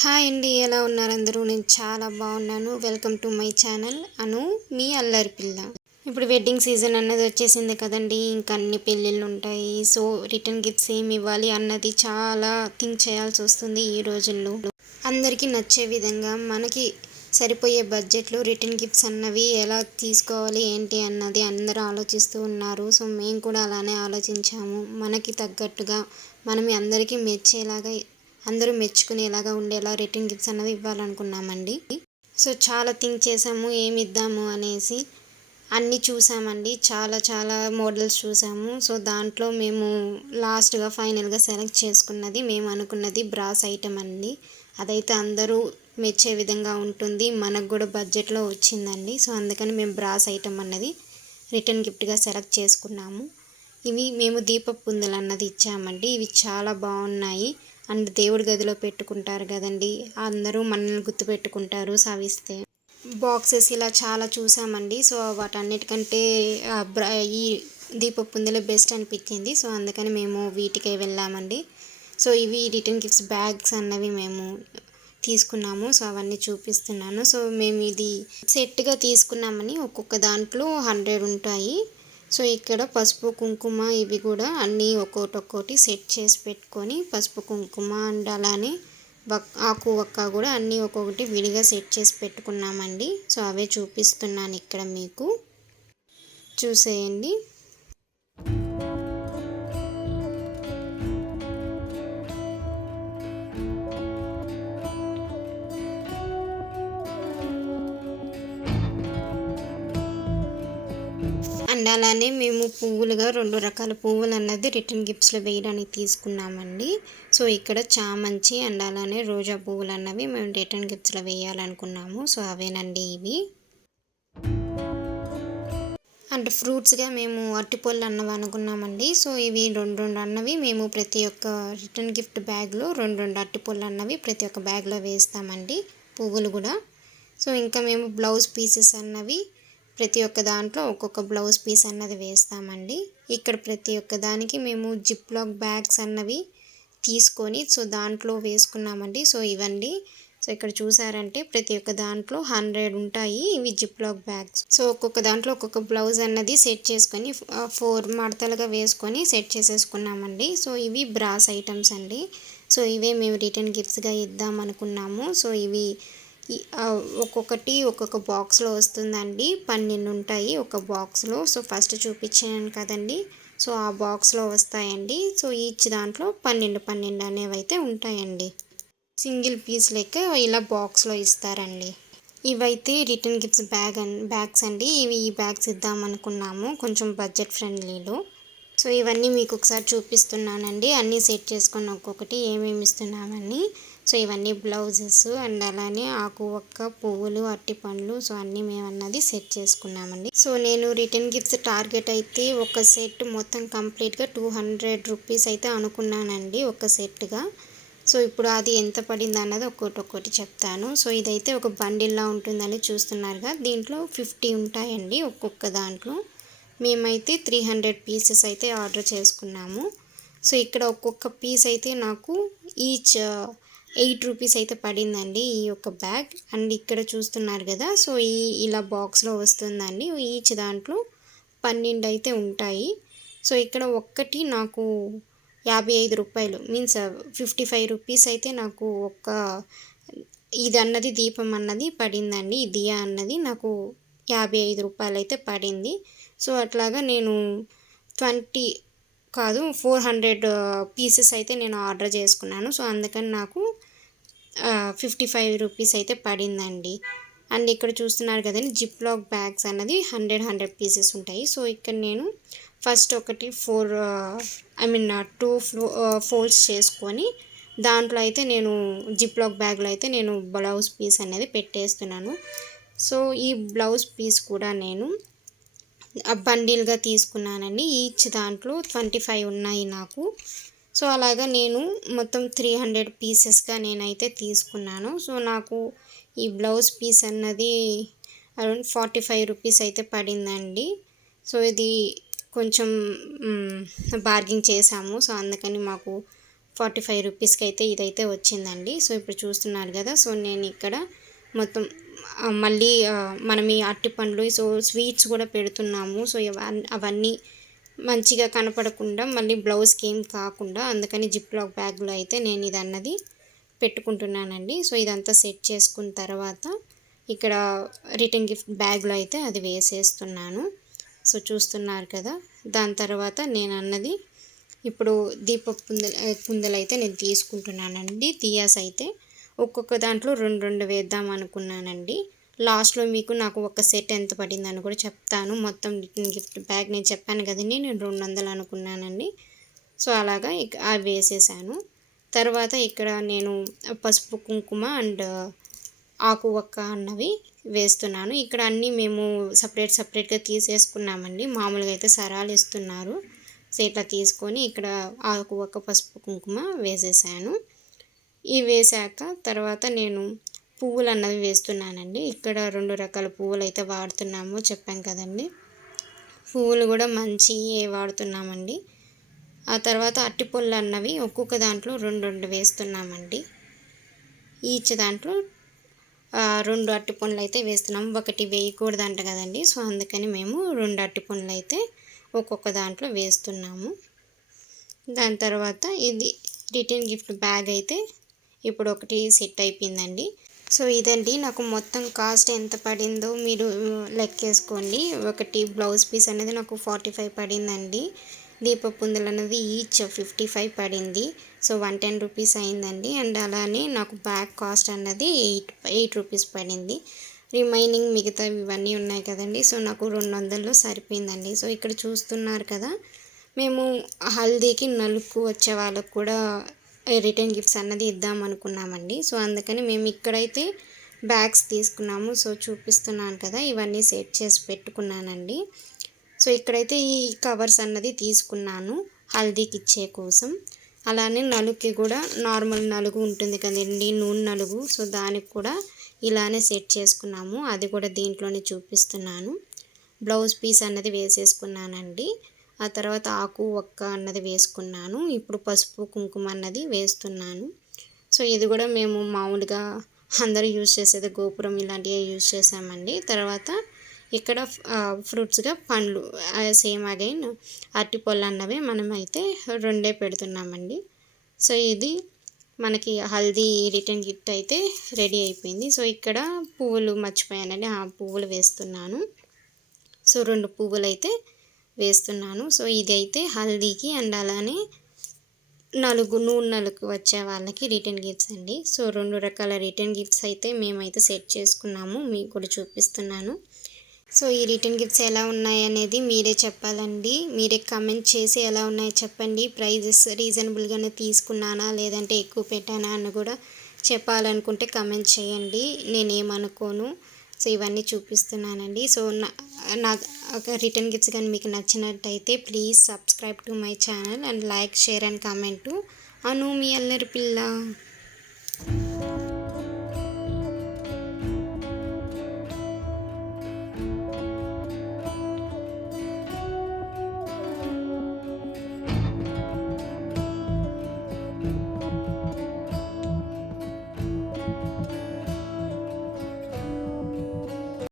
Hi అండి, ఎలా ఉన్నారు అందరూ? నేను చాలా బాగున్నాను. వెల్కమ్ టు మై ఛానల్ అను మీ అల్లరి పిల్ల. ఇప్పుడు వెడ్డింగ్ సీజన్ అన్నది వచ్చేసింది కదండి. ఇంకా అన్ని పెళ్ళిళ్ళు ఉంటాయి. సో రిటర్న్ గిఫ్ట్స్ ఏమి ఇవ్వాలి అన్నది చాలా థింక్ చేయాల్సి వస్తుంది ఈ రోజుల్లో. అందరికీ నచ్చే విధంగా మనకి సరిపోయే బడ్జెట్లో రిటర్న్ గిఫ్ట్స్ అన్నవి ఎలా తీసుకోవాలి ఏంటి అన్నది అందరూ ఆలోచిస్తూ ఉన్నారు. సో మేము కూడా అలానే ఆలోచించాము. మనకి తగ్గట్టుగా మనం అందరికీ మెచ్చేలాగా, అందరూ మెచ్చుకునేలాగా ఉండేలా రిటర్న్ గిఫ్ట్స్ అన్నవి ఇవ్వాలనుకున్నామండి. సో చాలా థింక్ చేసాము ఏమి ఇద్దాము అనేసి. అన్నీ చూసామండి, చాలా చాలా మోడల్స్ చూసాము. సో దాంట్లో మేము లాస్ట్గా ఫైనల్గా సెలెక్ట్ చేసుకున్నది, మేము అనుకున్నది బ్రాస్ ఐటమ్ అండి. అదైతే అందరూ మెచ్చే విధంగా ఉంటుంది, మనకు కూడా బడ్జెట్లో వచ్చిందండి. సో అందుకని మేము బ్రాస్ ఐటమ్ అన్నది రిటర్న్ గిఫ్ట్గా సెలెక్ట్ చేసుకున్నాము. ఇవి మేము దీపపు కుందలు అన్నది ఇచ్చామండి. ఇవి చాలా బాగున్నాయి. అండ్ దేవుడి గదిలో పెట్టుకుంటారు కదండి, అందరూ మనల్ని గుర్తుపెట్టుకుంటారు సవిస్తే. బాక్సెస్ ఇలా చాలా చూసామండి. సో వాటన్నిటికంటే ఈ దీపపు కుందలే బెస్ట్ అనిపించింది. సో అందుకని మేము వీటికే వెళ్ళామండి. సో ఇవి రిటర్న్ గిఫ్ట్స్ బ్యాగ్స్ అన్నవి మేము తీసుకున్నాము. సో అవన్నీ చూపిస్తున్నాను. సో మేము ఇది సెట్గా తీసుకున్నామని. ఒక్కొక్క దాంట్లో 100 ఉంటాయి. సో ఇక్కడ పసుపు కుంకుమ ఇవి కూడా అన్నీ ఒక్కొక్కటి సెట్ చేసి పెట్టుకొని, పసుపు కుంకుమ అండ్ అలానే ఆకు వక్క కూడా అన్నీ ఒక్కొక్కటి విడిగా సెట్ చేసి పెట్టుకున్నామండి. సో అవే చూపిస్తున్నాను ఇక్కడ మీకు, చూసేయండి. అండ్ అలానే మేము పువ్వులుగా 2 రకాల పువ్వులు అన్నది రిటర్న్ గిఫ్ట్స్లో వేయడానికి తీసుకున్నామండి. సో ఇక్కడ చామంతి అండ్ అలానే రోజా పువ్వులు అన్నవి మేము రిటర్న్ గిఫ్ట్స్లో వేయాలనుకున్నాము. సో అవేనండి ఇవి. అండ్ ఫ్రూట్స్గా మేము అరటిపళ్ళు అన్నవి అనుకున్నామండి. సో ఇవి 2 అన్నవి మేము ప్రతి ఒక్క రిటర్న్ గిఫ్ట్ బ్యాగ్లో 2 అరటిపళ్ళు అన్నవి ప్రతి ఒక్క బ్యాగ్లో వేస్తామండి, పువ్వులు కూడా. సో ఇంకా మేము బ్లౌజ్ పీసెస్ అన్నవి ప్రతి ఒక్క దాంట్లో ఒక్కొక్క బ్లౌజ్ పీస్ అన్నది వేస్తామండి. ఇక్కడ ప్రతి ఒక్క దానికి మేము జిప్ లాక్ బ్యాగ్స్ అన్నవి తీసుకొని సో దాంట్లో వేసుకున్నామండి. సో ఇవండి. సో ఇక్కడ చూసారంటే ప్రతి ఒక్క దాంట్లో 100 ఉంటాయి ఇవి జిప్ లాక్ బ్యాగ్స్. సో ఒక్కొక్క దాంట్లో ఒక్కొక్క బ్లౌజ్ అన్నది సెట్ చేసుకొని 4 మడతలుగా వేసుకొని సెట్ చేసేసుకున్నామండి. సో ఇవి బ్రాస్ ఐటమ్స్ అండి. సో ఇవే మేము రిటర్న్ గిఫ్ట్స్గా ఇద్దాం అనుకున్నాము. సో ఇవి ఒక్కొక్కటి ఒక్కొక్క బాక్స్లో వస్తుందండి. 12 ఉంటాయి ఒక బాక్స్లో. సో ఫస్ట్ చూపించాను కదండి, సో ఆ బాక్స్లో వస్తాయండి. సో ఈచ్ దాంట్లో 12 అనేవి అయితే ఉంటాయండి. సింగిల్ పీస్ లెక్క ఇలా బాక్స్లో ఇస్తారండి. ఇవైతే రిటర్న్ గిఫ్ట్స్ బ్యాగ్స్ అండి. ఇవి ఈ బ్యాగ్స్ ఇద్దాం అనుకున్నాము కొంచెం బడ్జెట్ ఫ్రెండ్లీలో. సో ఇవన్నీ మీకు ఒకసారి చూపిస్తున్నానండి, అన్నీ సెట్ చేసుకొని ఒక్కొక్కటి ఏమేమి ఇస్తున్నామని. సో ఇవన్నీ బ్లౌజెస్ అండ్ అలానే ఆకు ఒక్క పువ్వులు అరటిపండ్లు. సో అన్నీ మేము అన్నది సెట్ చేసుకున్నామండి. సో నేను రిటర్న్ గిఫ్ట్స్ టార్గెట్ అయితే ఒక సెట్ మొత్తం కంప్లీట్గా 200 రూపీస్ అయితే అనుకున్నానండి ఒక సెట్గా. సో ఇప్పుడు అది ఎంత పడింది అన్నది ఒక్కొక్కటి చెప్తాను. సో ఇదైతే ఒక బండిల్లా ఉంటుందని చూస్తున్నారుగా, దీంట్లో 50 ఉంటాయండి ఒక్కొక్క దాంట్లో. మేమైతే 300 పీసెస్ అయితే ఆర్డర్ చేసుకున్నాము. సో ఇక్కడ ఒక్కొక్క పీస్ అయితే నాకు ఈచ్ 8 రూపీస్ అయితే పడిందండి ఈ యొక్క బ్యాగ్. అండ్ ఇక్కడ చూస్తున్నారు కదా, సో ఇలా బాక్స్లో వస్తుందండి. ఈచ్ దాంట్లో 12 అయితే ఉంటాయి. సో ఇక్కడ ఒక్కటి నాకు 55 రూపాయలు మీన్స్ 55 రూపీస్ అయితే నాకు ఇది అన్నది దీపం అన్నది పడిందండి. ఈ దియా అన్నది నాకు 55 రూపాయలు అయితే పడింది. సో అట్లాగా నేను 400 పీసెస్ అయితే నేను ఆర్డర్ చేసుకున్నాను. సో అందుకని నాకు 55 రూపీస్ అయితే పడిందండి. అండ్ ఇక్కడ చూస్తున్నారు కదండి, జిప్ లాక్ బ్యాగ్స్ అన్నది 100 పీసెస్ ఉంటాయి. సో ఇక్కడ నేను ఫస్ట్ ఒకటి 2 ఫోల్డ్స్ చేసుకొని దాంట్లో అయితే నేను జిప్ లాక్ బ్యాగ్లో అయితే నేను బ్లౌజ్ పీస్ అనేది పెట్టేస్తున్నాను. సో ఈ బ్లౌజ్ పీస్ కూడా నేను బండిల్గా తీసుకున్నానండి. ఈచ్ దాంట్లో 25 ఉన్నాయి నాకు. సో అలాగా నేను మొత్తం 300 పీసెస్గా నేనైతే తీసుకున్నాను. సో నాకు ఈ బ్లౌజ్ పీస్ అన్నది అరౌండ్ 45 రూపీస్ అయితే పడిందండి. సో ఇది కొంచెం బార్గింగ్ చేసాము. సో అందుకని మాకు 45 రూపీస్కి అయితే ఇదైతే వచ్చిందండి. సో ఇప్పుడు చూస్తున్నారు కదా. సో నేను ఇక్కడ మొత్తం మళ్ళీ మనం ఈ అరటిపండ్లు సో స్వీట్స్ కూడా పెడుతున్నాము. సో అవన్నీ మంచిగా కనపడకుండా మళ్ళీ బ్లౌజ్కి ఏం కాకుండా అందుకని జిప్ లాక్ బ్యాగ్లో అయితే నేను ఇది అన్నది పెట్టుకుంటున్నానండి. సో ఇదంతా సెట్ చేసుకున్న తర్వాత ఇక్కడ రిటర్న్ గిఫ్ట్ బ్యాగ్లో అయితే అది వేసేస్తున్నాను. సో చూస్తున్నారు కదా. దాని తర్వాత నేను అన్నది ఇప్పుడు దీపపు కుందలు అయితే నేను తీసుకుంటున్నానండి. దియాస్ అయితే ఒక్కొక్క దాంట్లో 2 వేద్దాం అనుకున్నానండి. లాస్ట్లో మీకు నాకు ఒక సెట్ ఎంత పడిందని కూడా చెప్తాను. మొత్తం రిటర్న్ గిఫ్ట్ బ్యాగ్ నేను చెప్పాను కదండి, నేను 200 అనుకున్నానండి. సో అలాగా అవి వేసేసాను. తర్వాత ఇక్కడ నేను పసుపు కుంకుమ అండ్ ఆకు ఒక్క అన్నవి వేస్తున్నాను. ఇక్కడ అన్నీ మేము సపరేట్గా తీసేసుకున్నామండి. మామూలుగా అయితే సరాలు ఇస్తున్నారు. సో ఇట్లా తీసుకొని ఇక్కడ ఆకు ఒక్క పసుపు కుంకుమ వేసేసాను. ఇవి వేసాక తర్వాత నేను పువ్వులు అన్నవి వేస్తున్నానండి. ఇక్కడ 2 రకాల పువ్వులు అయితే వాడుతున్నాము చెప్పాం కదండి. పువ్వులు కూడా మంచి వాడుతున్నామండి. ఆ తర్వాత అరటిపళ్ళు అన్నవి ఒక్కొక్క దాంట్లో 2 వేస్తున్నామండి. ఈచ్ దాంట్లో 2 అరటిపండ్లు అయితే వేస్తున్నాము. ఒకటి వేయకూడదంట కదండి. సో అందుకని మేము 2 అరటిపండ్లు అయితే ఒక్కొక్క దాంట్లో వేస్తున్నాము. దాని తర్వాత ఇది రిటర్న్ గిఫ్ట్ బ్యాగ్ అయితే ఇప్పుడు ఒకటి సెట్ అయిపోయిందండి. సో ఇదండి నాకు మొత్తం కాస్ట్ ఎంత పడిందో మీరు లెక్కేసుకోండి. ఒకటి బ్లౌజ్ పీస్ అనేది నాకు 45 పడిందండి. దీపపుందులు అనేది ఈచ్ 55 పడింది. సో 110 రూపీస్ అయిందండి. అండ్ అలానే నాకు బ్యాగ్ కాస్ట్ అన్నది 8 రూపీస్ పడింది. రిమైనింగ్ మిగతా ఇవన్నీ ఉన్నాయి కదండి. సో నాకు 200లో సరిపోయిందండి. సో ఇక్కడ చూస్తున్నారు కదా, మేము హల్దీకి నలుగు వచ్చే వాళ్ళకు కూడా రిటర్న్ గిఫ్ట్స్ అన్నది ఇద్దాం అనుకున్నామండి. సో అందుకని మేము ఇక్కడైతే బ్యాగ్స్ తీసుకున్నాము. సో చూపిస్తున్నాను కదా, ఇవన్నీ సెట్ చేసి పెట్టుకున్నానండి. సో ఇక్కడైతే ఈ కవర్స్ అన్నది తీసుకున్నాను హల్దీకి ఇచ్చే కోసం. అలానే నలుగుకి కూడా నార్మల్ నలుగు ఉంటుంది కదండి, నూనె నలుగు. సో దానికి కూడా ఇలానే సెట్ చేసుకున్నాము. అది కూడా దీంట్లోనే చూపిస్తున్నాను. బ్లౌజ్ పీస్ అన్నది వేసేసుకున్నానండి. ఆ తర్వాత ఆకు ఒక్క అన్నది వేసుకున్నాను. ఇప్పుడు పసుపు కుంకుమ అన్నది వేస్తున్నాను. సో ఇది కూడా మేము మామూలుగా అందరూ యూజ్ చేసేది గోపురం ఇలాంటివి యూజ్ చేసామండి. తర్వాత ఇక్కడ ఫ్రూట్స్గా పండ్లు సేమ్ అగైన్ అరటిపళ్ళు అన్నవి మనమైతే 2 పెడుతున్నామండి. సో ఇది మనకి హల్దీ రిటర్న్ గిఫ్ట్ అయితే రెడీ అయిపోయింది. సో ఇక్కడ పువ్వులు మర్చిపోయానండి, ఆ పువ్వులు వేస్తున్నాను. సో 2 పువ్వులు అయితే వేస్తున్నాను. సో ఇది అయితే హల్దీకి అండ్ అలానే నూనె నలుగు వచ్చే వాళ్ళకి రిటర్న్ గిఫ్ట్స్ అండి. సో 2 రకాల రిటర్న్ గిఫ్ట్స్ అయితే మేమైతే సెట్ చేసుకున్నాము. మీకు కూడా చూపిస్తున్నాను. సో ఈ రిటర్న్ గిఫ్ట్స్ ఎలా ఉన్నాయి అనేది మీరే చెప్పాలండి. మీరే కమెంట్ చేసి ఎలా ఉన్నాయో చెప్పండి. ప్రైజెస్ రీజనబుల్గానే తీసుకున్నానా లేదంటే ఎక్కువ పెట్టానా అని కూడా చెప్పాలనుకుంటే కమెంట్ చేయండి, నేనేమనుకోను. సో ఇవన్నీ చూపిస్తున్నానండి. సో నా రిటర్న్ గిఫ్ట్స్ కానీ మీకు నచ్చినట్టయితే please subscribe to my channel and like, share and comment to Anu మీ అల్లరి పిల్ల.